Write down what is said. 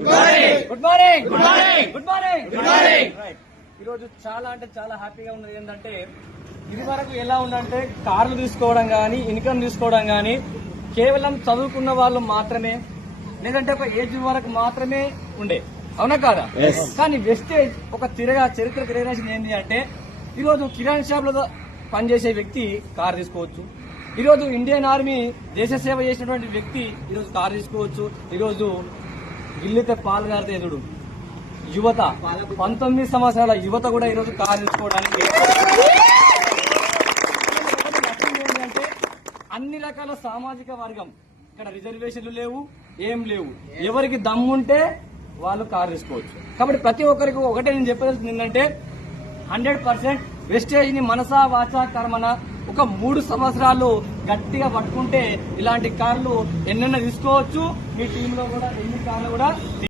Good morning good morning good morning good morning right. ఈరోజు చాలా అంటే చాలా హ్యాపీగా ఉన్నది ఏంటంటే ఇది వరకు ఎలా ఉందంటే కార్లు తీసుకోవడం కానీ ఇన్కమ్ తీసుకోవడం కానీ కేవలం చదువుకున్న వాళ్ళు మాత్రమే లేదంటే ఒక ఏజ్ వరకు మాత్రమే ఉండే, అవునా కాదా? కానీ వెస్టేజ్ ఒక చరిత్ర తిరగరాసింది ఏంటి అంటే ఈరోజు కిరాణా షాప్ లో పనిచేసే వ్యక్తి కార్ తీసుకోవచ్చు, ఈరోజు ఇండియన్ ఆర్మీ దేశ సేవ చేసినటువంటి వ్యక్తి ఈరోజు కార్ తీసుకోవచ్చు, ఈరోజు గిల్లితే పాల్గారితే ఎదుడు యువత 19 సంవత్సరాల యువత కూడా ఈరోజు కార్ తీసుకోవడానికి ఏంటంటే అన్ని రకాల సామాజిక వర్గం ఇక్కడ రిజర్వేషన్లు లేవు, ఏం లేవు, ఎవరికి దమ్ముంటే వాళ్ళు కార్ తీసుకోవచ్చు. కాబట్టి ప్రతి ఒక్కరికి ఒకటే నేను చెప్పాల్సింది ఏంటంటే 100% వెస్టేజ్ ని మనసా వాచా కర్మన ఒక 3 సంవత్సరాలు గట్టిగా పట్టుకుంటే ఇలాంటి కార్లు ఎన్నెన్న తీసుకోవచ్చు. మీ టీంలో కూడా ఎన్ని కార్లు కూడా